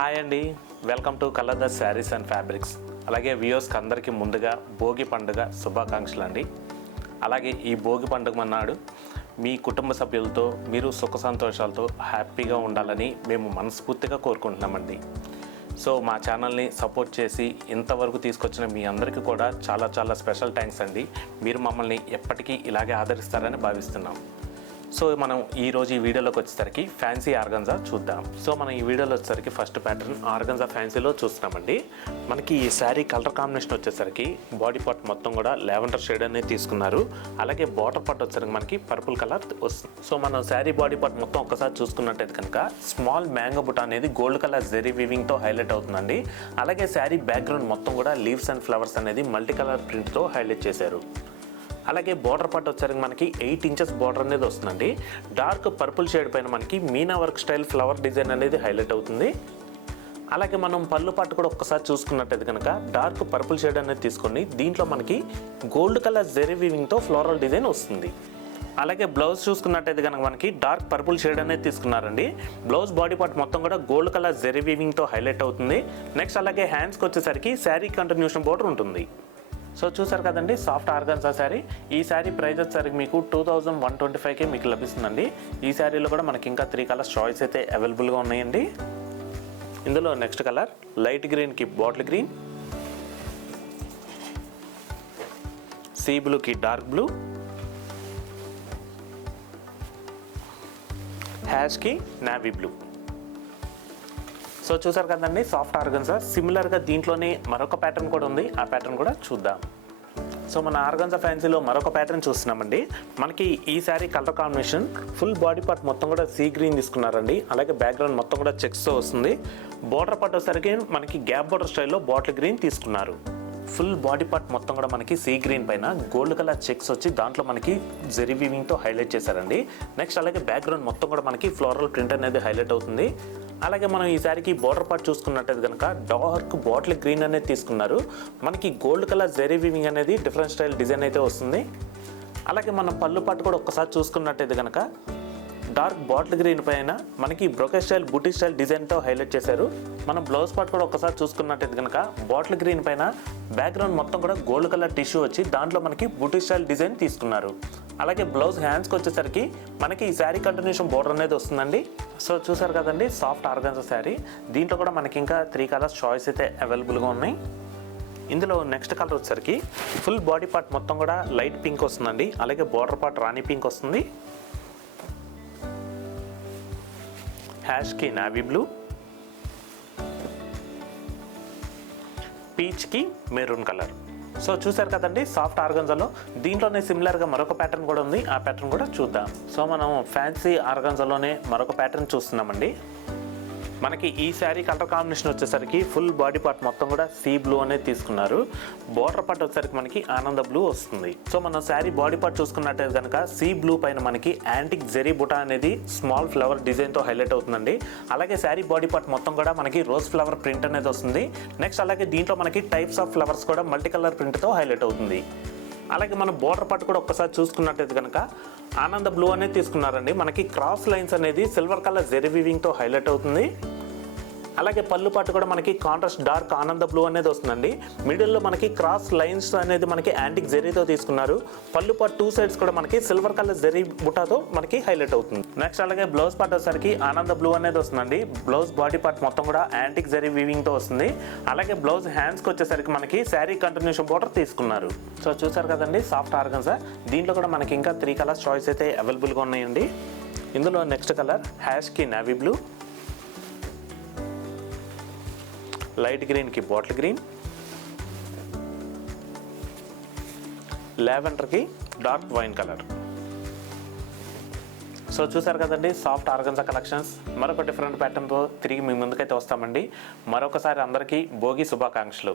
Hi అండి, welcome to colours saris and fabrics. అలాగే వ్యూవర్స్కి అందరికీ ముందుగా భోగి పండుగ శుభాకాంక్షలు అండి. అలాగే ఈ భోగి పండుగ నాడు మీ కుటుంబ సభ్యులతో మీరు సుఖ సంతోషాలతో హ్యాపీగా ఉండాలని మేము మనస్ఫూర్తిగా కోరుకుంటున్నామండి. సో మా ఛానల్ని సపోర్ట్ చేసి ఇంతవరకు తీసుకొచ్చిన మీ అందరికీ కూడా చాలా చాలా స్పెషల్ థ్యాంక్స్ అండి. మీరు మమ్మల్ని ఎప్పటికీ ఇలాగే ఆదరిస్తారని భావిస్తున్నాం. సో మనం ఈరోజు ఈ వీడియోలోకి వచ్చేసరికి ఫ్యాన్సీ ఆర్గంజా చూద్దాం. సో మనం ఈ వీడియోలో వచ్చేసరికి ఫస్ట్ ప్యాటర్న్ ఆర్గంజా ఫ్యాన్సీలో చూస్తున్నామండి. మనకి ఈ శారీ కలర్ కాంబినేషన్ వచ్చేసరికి బాడీ పార్ట్ మొత్తం కూడా లావెండర్ షేడ్ అనేది తీసుకున్నారు. అలాగే బార్డర్ పార్ట్ వచ్చేసరికి మనకి పర్పుల్ కలర్ వస్తుంది. సో మనం శారీ బాడీ పార్ట్ మొత్తం ఒకసారి చూసుకున్నట్టయితే కనుక స్మాల్ మ్యాంగో బుట్ట అనేది గోల్డ్ కలర్ జెరీ వీవింగ్తో హైలైట్ అవుతుందండి. అలాగే శారీ బ్యాక్గ్రౌండ్ మొత్తం కూడా లీవ్స్ అండ్ ఫ్లవర్స్ అనేది మల్టీ కలర్ ప్రింట్తో హైలైట్ చేశారు. అలాగే బార్డర్ పార్ట్ వచ్చేసరికి మనకి 8 ఇంచెస్ బార్డర్ అనేది వస్తుందండి. డార్క్ పర్పుల్ షేడ్ పైన మనకి Meena work style flower design అనేది హైలైట్ అవుతుంది. అలాగే మనం పళ్ళు పార్ట్ కూడా ఒక్కసారి చూసుకున్నట్టయితే కనుక డార్క్ పర్పుల్ షేడ్ అనేది తీసుకొని దీంట్లో మనకి గోల్డ్ కలర్ జెరీ వీవింగ్తో ఫ్లోరల్ డిజైన్ వస్తుంది. అలాగే బ్లౌజ్ చూసుకున్నట్టయితే కనుక మనకి డార్క్ పర్పుల్ షేడ్ అనేది తీసుకున్నారండి. బ్లౌజ్ బాడీ పార్ట్ మొత్తం కూడా గోల్డ్ కలర్ జెరీ వీవింగ్తో హైలైట్ అవుతుంది. నెక్స్ట్ అలాగే హ్యాండ్స్కి వచ్చేసరికి శారీ కంటిన్యూషన్ బార్డర్ ఉంటుంది. సో చూసారు కదండి, సాఫ్ట్ ఆర్గన్జా శారీ. ఈ శారీ ప్రైస్ వచ్చేసరికి మీకు 2125కే మీకు లభిస్తుందండి. ఈ శారీలో కూడా మనకి ఇంకా 3 కలర్స్ చాయిస్ అయితే అవైలబుల్గా ఉన్నాయండి. ఇందులో నెక్స్ట్ కలర్ లైట్ గ్రీన్కి బాటిల్ గ్రీన్, సీ బ్లూకి డార్క్ బ్లూ, హ్యాష్కి నావీ బ్లూ. సో చూసారు కదండి, సాఫ్ట్ ఆర్గన్జా. సిమిలర్గా దీంట్లోనే మరొక ప్యాటర్న్ కూడా ఉంది, ఆ ప్యాటర్న్ కూడా చూద్దాం. సో మన ఆర్గన్జా ఫ్యాన్సీలో మరొక ప్యాటర్న్ చూస్తున్నామండి. మనకి ఈ sari colour combination full body part మొత్తం కూడా సీ గ్రీన్ తీసుకున్నారండి. అలాగే బ్యాక్గ్రౌండ్ మొత్తం కూడా చెక్స్తో వస్తుంది. బార్డర్ పార్ట్ వచ్చేసరికి మనకి గ్యాప్ బార్డర్ స్టైల్లో బాటిల్ గ్రీన్ తీసుకున్నారు. ఫుల్ బాడీ పార్ట్ మొత్తం కూడా మనకి సీ గ్రీన్ పైన గోల్డ్ కలర్ చెక్స్ వచ్చి దాంట్లో మనకి జెరీ వీవింగ్తో హైలైట్ చేశారండి. నెక్స్ట్ అలాగే బ్యాక్గ్రౌండ్ మొత్తం కూడా మనకి ఫ్లోరల్ ప్రింట్ అనేది హైలైట్ అవుతుంది. అలాగే మనం ఈ శారీకి బార్డర్ పార్ట్ చూసుకున్నట్టయితే కనుక డార్క్ బాటిల్ గ్రీన్ అనేది తీసుకున్నారు. మనకి గోల్డ్ కలర్ జెరీ వీవింగ్ అనేది డిఫరెంట్ స్టైల్ డిజైన్ అయితే వస్తుంది. అలాగే మనం పళ్ళు పార్ట్ కూడా ఒక్కసారి చూసుకున్నట్టయితే కనుక డార్క్ బాటిల్ గ్రీన్ పైన మనకి బ్రోకెట్ స్టైల్ బుటీ స్టైల్ డిజైన్తో హైలైట్ చేశారు. మనం బ్లౌజ్ పార్ట్ కూడా ఒకసారి చూసుకున్నట్టయితే కనుక బాటిల్ గ్రీన్ పైన బ్యాక్గ్రౌండ్ మొత్తం కూడా గోల్డ్ కలర్ టిష్యూ వచ్చి దాంట్లో మనకి బుటీ స్టైల్ డిజైన్ తీసుకున్నారు. అలాగే బ్లౌజ్ హ్యాండ్స్కి వచ్చేసరికి మనకి ఈ శారీ కంటిన్యూషన్ బోర్డర్ అనేది వస్తుందండి. సో చూసారు కదండి, సాఫ్ట్ ఆర్గన్జా శారీ. దీంట్లో కూడా మనకి ఇంకా 3 కలర్స్ చాయిస్ అయితే అవైలబుల్గా ఉన్నాయి. ఇందులో నెక్స్ట్ కలర్ వచ్చేసరికి ఫుల్ బాడీ పార్ట్ మొత్తం కూడా లైట్ పింక్ వస్తుందండి. అలాగే బార్డర్ పార్ట్ రాణి పింక్ వస్తుంది. హ్యాష్కి నావీ బ్లూ, పీచ్కి మెరూన్ కలర్. సో చూసారు కదండి, సాఫ్ట్ ఆర్గన్జాలో దీంట్లోనే సిమిలర్గా మరొక ప్యాటర్న్ కూడా ఉంది, ఆ ప్యాటర్న్ కూడా చూద్దాం. సో మనం ఫ్యాన్సీ ఆర్గన్జాలోనే మరొక ప్యాటర్న్ చూస్తున్నామండి. మనకి ఈ శారీ కలర్ కాంబినేషన్ వచ్చేసరికి ఫుల్ బాడీ పార్ట్ మొత్తం కూడా సీ బ్లూ అనేది తీసుకున్నారు. బార్డర్ పార్ట్ వచ్చేసరికి మనకి ఆనంద బ్లూ వస్తుంది. సో మనం శారీ బాడీ పార్ట్ చూసుకున్నట్టయితే కనుక సీ బ్లూ పైన మనకి యాంటిక్ జెరీ బుటా అనేది స్మాల్ ఫ్లవర్ డిజైన్తో హైలైట్ అవుతుందండి. అలాగే శారీ బాడీ పార్ట్ మొత్తం కూడా మనకి రోజ్ ఫ్లవర్ ప్రింట్ అనేది వస్తుంది. నెక్స్ట్ అలాగే దీంట్లో మనకి టైప్స్ ఆఫ్ ఫ్లవర్స్ కూడా మల్టీ కలర్ ప్రింట్తో హైలైట్ అవుతుంది. అలాగే మనం బార్డర్ పార్ట్ కూడా ఒక్కసారి చూసుకున్నట్టయితే కనుక ఆనంద బ్లూ అనేది తీసుకున్నారండి. మనకి క్రాస్ లైన్స్ అనేది సిల్వర్ కలర్ జెరీ వీవింగ్తో హైలైట్ అవుతుంది. అలాగే పళ్ళు పాటు కూడా మనకి కాంట్రాస్ట్ డార్క్ ఆనంద బ్లూ అనేది వస్తుందండి. మిడిల్లో మనకి క్రాస్ లైన్స్ అనేది మనకి యాంటిక్ జెరీతో తీసుకున్నారు. పళ్ళు పాటు 2 సైడ్స్ కూడా మనకి సిల్వర్ కలర్ జెరీ బుటాతో మనకి హైలైట్ అవుతుంది. నెక్స్ట్ అలాగే బ్లౌజ్ పార్ట్ వచ్చేసరికి ఆనంద బ్లూ అనేది వస్తుందండి. బ్లౌజ్ బాడీ పార్ట్ మొత్తం కూడా యాంటిక్ జెరీ వీవింగ్తో వస్తుంది. అలాగే బ్లౌజ్ హ్యాండ్స్కి వచ్చేసరికి మనకి శారీ కంటిన్యూషన్ బార్డర్ తీసుకున్నారు. సో చూసారు కదండి, సాఫ్ట్ ఆర్గన్జా. దీంట్లో కూడా మనకి ఇంకా 3 కలర్స్ చాయిస్ అయితే అవైలబుల్గా ఉన్నాయండి. ఇందులో నెక్స్ట్ కలర్ హ్యాష్కి నావీ బ్లూ, లైట్ గ్రీన్కి బాటిల్ గ్రీన్, లావెండర్కి డార్క్ వైన్ కలర్. సో చూసారు కదండి, సాఫ్ట్ ఆర్గన్జా కలెక్షన్స్. మరొక డిఫరెంట్ ప్యాటర్న్తో తిరిగి మీ ముందుకైతే వస్తామండి. మరొకసారి అందరికీ భోగి శుభాకాంక్షలు.